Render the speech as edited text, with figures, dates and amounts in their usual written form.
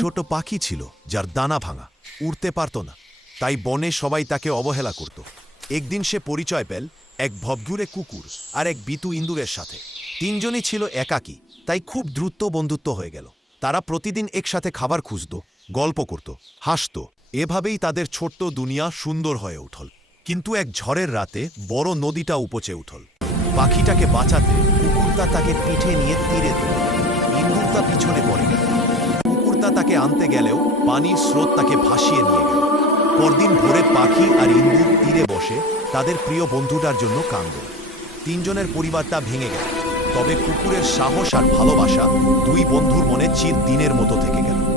ছোট পাখি ছিল যার দানা ভাঙা, উড়তে পারত না, তাই বনে সবাই তাকে অবহেলা করত। একদিন সে পরিচয় পেল এক ভবঘুরে কুকুর আর এক বিতু ইন্দুরের সাথে। তিনজনই ছিল একাকী, তাই খুব দ্রুত বন্ধুত্ব হয়ে গেল। তারা প্রতিদিন একসাথে খাবার খুঁজত, গল্প করত, হাসত। এভাবেই তাদের ছোট্ট দুনিয়া সুন্দর হয়ে উঠল। কিন্তু এক ঝড়ের রাতে বড় নদীটা উপচে উঠল। পাখিটাকে বাঁচাতে কুকুরটা তাকে পিঠে নিয়ে তীরে দিল। ইন্দুরটা পিছনে পড়ে গেল। কুকুরটা তাকে আনতে গেলেও পানির স্রোত তাকে ভাসিয়ে নিয়ে গেল। পরদিন ভোরে পাখি আর ইন্দুর তীরে বসে তাদের প্রিয় বন্ধুটার জন্য কাঁদল। তিনজনের পরিবারটা ভেঙে গেল, তবে কুকুরের সাহস আর ভালোবাসা দুই বন্ধুর মনে চিরদিনের মতো থেকে গেল।